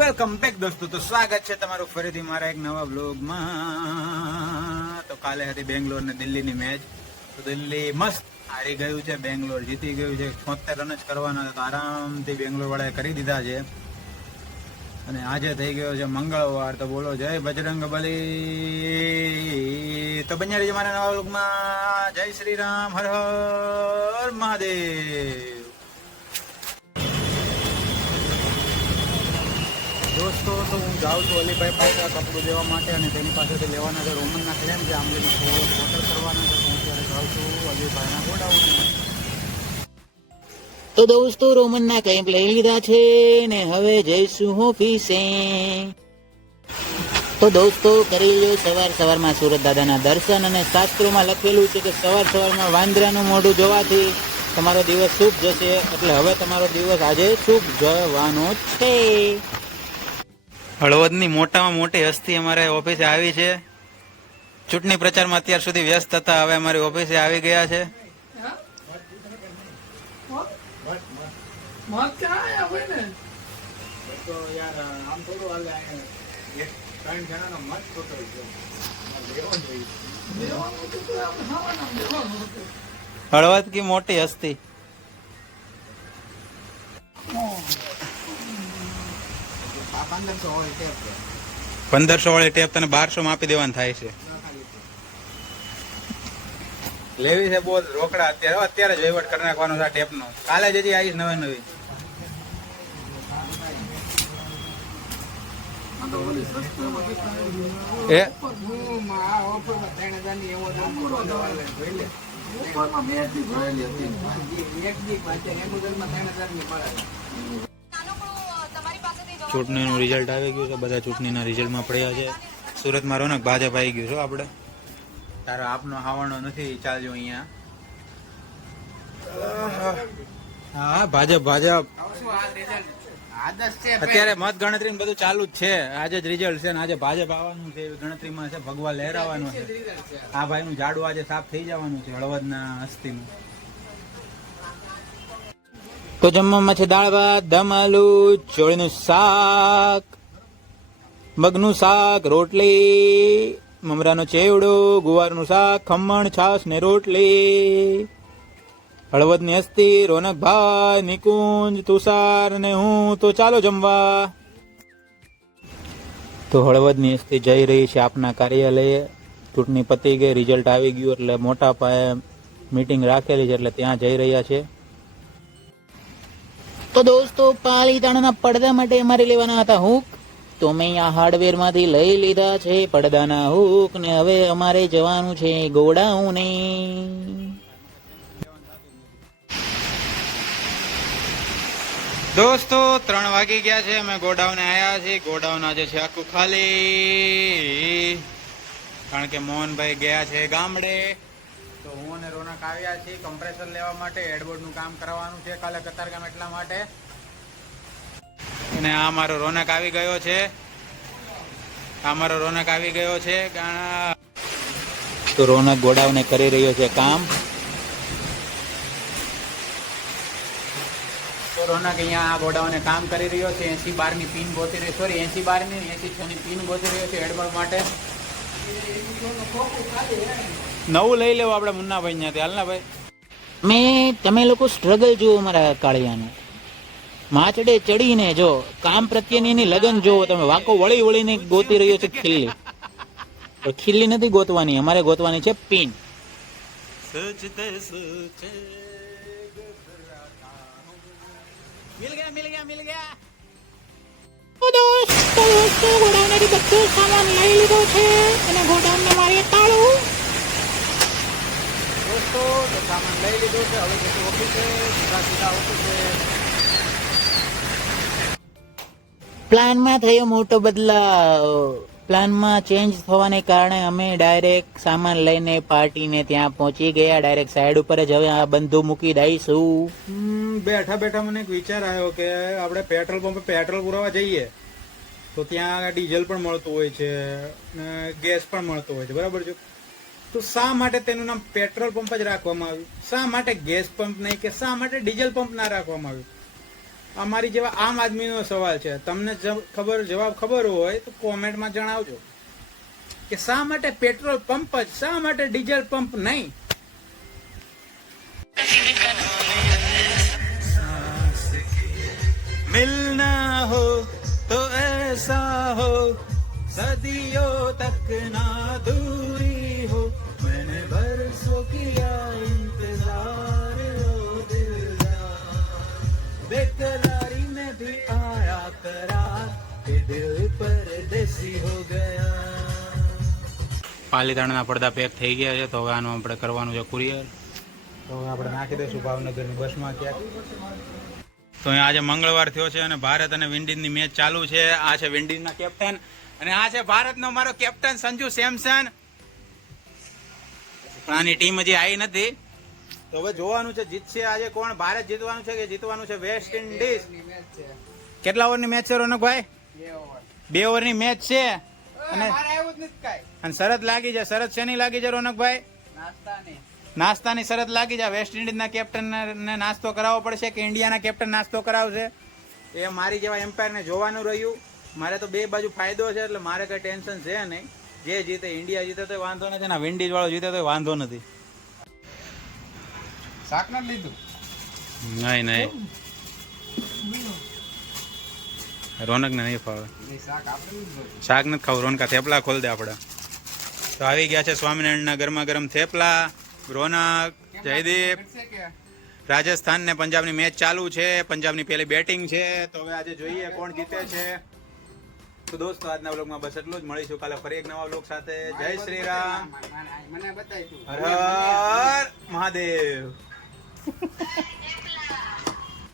Welcome back દોસ્તો. તો સ્વાગત છે તમારું ફરીથી મારા એક નવા બ્લોગમાં. તો કાલે હતી બેંગ્લોર ને દિલ્હીની મેચ. તો દિલ્હી મસ્ત હારી ગયું છે, બેંગ્લોર જીતી ગયું છે. 73 રન જ કરવાના હતા, તો આરામથી બેંગ્લોર વાળાએ કરી દીધા છે. અને આજે થઈ ગયો છે મંગળવાર. તો બોલો જય બજરંગ બલી. તો બન્યા રહીજો મારા નવા બ્લોગમાં. જય શ્રી રામ, હર હર મહાદેવ. દોસ્તો તો હું જાઉં છું અલીભાઈ પાસે કપડું લેવા માટે, અને તેની પાસેથી લેવાના છે રોમનના ક્લેમ, જે આંબલીનો બોટલ કરવાના છે. હું અત્યારે જાઉં છું અલીભાઈના ગોડાઉન. તો દોસ્તો રોમનના કંઈક લઈ લીધા છે ને હવે જઈશું ઓફિસે. તો દોસ્તો કરી લો સવાર સવારમાં સુરત દાદાના દર્શન. અને શાસ્ત્રોમાં લખેલું છે કે સવાર સવારમાં વાંદરાનું મોઢું જોવાથી તમારો દિવસ શુભ જશે. એટલે હવે તમારો દિવસ આજે શુભ જવાનો છે. હળવદની મોટામાં મોટી હસ્તી અમારે ઓફિસે આવી છે. ચૂંટણી પ્રચારમાં અત્યાર સુધી વ્યસ્ત હતા, હવે અમારી ઓફિસે આવી ગયા છે. હળવદ કી મોટી હસ્તી 1500 વાળી ટેપ તને 1200 માં આપી દેવાનું થાય છે. લેવી છે બોલ રોકડા અત્યારે જ વહીવટ કરી નાખવાનો છે ટેપ નો. કાલે જ હજી આવીશ નવી નવી. ચૂંટણીનું રિઝલ્ટ આવી ગયું છે, બધા ચૂંટણીના રિઝલ્ટમાં પડ્યા છે. સુરતમાં રોનક ભાજપ આવી ગયું છે. આપણે તારો આપનો હાવણો નથી, ચાલજો અહીંયા. હા ભાજપ અત્યારે મત ગણતરી બધું ચાલુ જ છે. આજે જ રિઝલ્ટ છે ને આજે ભાજપ આવવાનું છે, ગણતરીમાં છે. ભગવા લહેરાવાનો છે. આ ભાઈ નું ઝાડુ આજે સાફ થઈ જવાનું છે હળવદના હસ્તીનું. તો જમવામાં છે દાળ ભાત, દમ આલુ, ચોળીનું શાક, મગનું શાક, રોટલી, મમરાનો ચેવડો, ગુવારનું શાક, ખમણ, છાશ ને રોટલી. હળવદની હસ્તી રોનકભાઈ, નિકુંજ, તુષાર ને હું. તો ચાલો જમવા. તો હળવદની હસ્તી જઈ રહી છે આપના કાર્યાલયે. ચૂંટણી પતી ગઈ, રિઝલ્ટ આવી ગયું એટલે મોટા પાયે મીટિંગ રાખેલી છે, એટલે ત્યાં જઈ રહ્યા છે. તો દોસ્તો પાલીતાણાના પડદા માટે અમારે લેવાના હતા હૂક. તો મેં અહીંયા હાર્ડવેર માંથી લઈ લીધા છે પડદાના હૂક ને હવે અમારે જવાનું છે ગોડાઉને. દોસ્તો 3 વાગી ગયા છે, અમે ગોડાઉને આવ્યા છીએ. ગોડાઉન આજે છે આખું ખાલી, કારણ કે મોહનભાઈ ગયા છે ગામડે. તો હું અને રોનક આવ્યા છીએ કમ્પ્રેસર લેવા માટે. હેડબોર્ડ નું કામ કરવાનું છે કાલે કતારગામ, એટલા માટે. અને આ મારો રોનક આવી ગયો છે. તો રોનક ગોડાઉને કરી રહ્યો છે કામ. તો રોનક અહીંયા આ ગોડાઉને કામ કરી રહ્યો છે. 8012 ની પિન ગોતી રહ્યો, સોરી 8012 ની 86 ની પિન ગોતી રહ્યો છે હેડબોર્ડ માટે. નવું લઈ લેવું આપણે મુન્નાભાઈ ત્યાંથી. હાલ ના ભાઈ, તમે લોકો સ્ટ્રગલ જુઓ મારા કાળિયાનું. માચડે ચડીને જો કામ પ્રત્યેની એની લગન જોવો તમે. વાંકો વળી વળીને ગોતી રહ્યો છે ખીલ્લી. પણ ખીલ્લી નથી ગોતવાની, અમારે ગોતવાની છે પિન. મિલ ગયા. દોસ્તો ગોડાઉનથી બધો સામાન લઈ લીધો છે અને ગોડાઉનને મારીએ તાળું. દોસ્તો તો સામાન લઈ લીધો છે, હવે જતું ઓફિસે. સીધા ઓફિસે. પ્લાનમાં થયો મોટો બદલાવ. પ્લાનમાં ચેન્જ થવાને કારણે અમે ડાયરેક્ટ સામાન લઈને પાર્ટીને ત્યાં પહોંચી ગયા. ડાયરેક્ટ સાઈડ ઉપર જ હવે આ બંધુ મૂકી દઈશું. બેઠા બેઠા મને એક વિચાર આવ્યો કે આપણે પેટ્રોલ પંપે પેટ્રોલ પુરાવા જઈએ તો ત્યાં ડીઝલ પણ મળતું હોય છે ને ગેસ પણ મળતો હોય છે, બરાબર છે. તો શા માટે તેનું નામ પેટ્રોલ પંપ જ રાખવામાં આવ્યું? શા માટે ગેસ પંપ નહીં કે શા માટે ડીઝલ પંપ ના રાખવામાં આવ્યું? અમારી જેવા આમ આદમીનો સવાલ છે, તમને જવાબ ખબર હોય તો કોમેન્ટમાં જણાવજો કે શા માટે પેટ્રોલ પંપ જ, શા માટે ડીઝલ પંપ નહીં? मिलना हो तो ऐसा हो, सदियों तक ना दूरी हो, मैंने बरसों किया इंतजार ओ दिलदार, बेकरारी में भी आया करार, कि दिल परदेसी हो गया। પાલીતાણાના પડદા પેક થઈ ગયા છે, તો હવે આનું આપણે કરવાનું છે કુરિયર. તો હવે આપણે નાખી દઈશું ભાવનગરની બસમાં ક્યાંક. તો અહીંયા આજે મંગળવાર થયો છે અને ભારત અને વિન્ડીઝની મેચ ચાલુ છે. આ છે વિન્ડીઝના કેપ્ટન અને આ છે ભારતનો મારો કેપ્ટન સંજુ સેમસન. પણ આની ટીમ હજી આવી નથી, તો હવે જોવાનું છે જીતશે આજે કોણ. ભારત જીતવાનું છે કે જીતવાનું છે વેસ્ટ ઇન્ડિઝ? કેટલા ઓવરની મેચ છે રોનકભાઈ? 2 ઓવરની મેચ છે અને શરત લાગી છે. શરત શેની લાગી છે રોનકભાઈ? નાસ્તાની શરત લાગી જાય. વેસ્ટ ઇન્ડિઝના કેપ્ટનને નાસ્તો કરાવવો પડશે કે ઇન્ડિયાના કેપ્ટન નાસ્તો કરાવશે? એ મારી જેવા એમ્પાયરને જોવાનું રહ્યું. મારે તો બે બાજુ ફાયદો છે, એટલે મારે કઈ ટેન્શન છે નહીં. જે જીતે, ઇન્ડિયા જીતે તો વાંધો નથી, ના વિન્ડીઝ વાળો જીતે તો વાંધો નથી. શાક નથી લીધું? નહીં રોનકને નહીં ફાવે શાક નથી ખાવું. રોનકા થેપલા ખોલ દે આપણે. તો આવી ગયા છે સ્વામિનારાયણના ગરમા ગરમ થેપલા. રોનક, જયદીપ, રાજસ્થાન ને પંજાબની મેચ ચાલુ છે. પંજાબની પહેલી બેટિંગ છે, તો હવે આજે જોઈએ કોણ જીતે છે. તો દોસ્તો આજના વ્લોગમાં બસ એટલું જ. મળીશું કાલે ફરી એક નવા વ્લોગ સાથે. જય શ્રી રામ, હર હર મહાદેવ.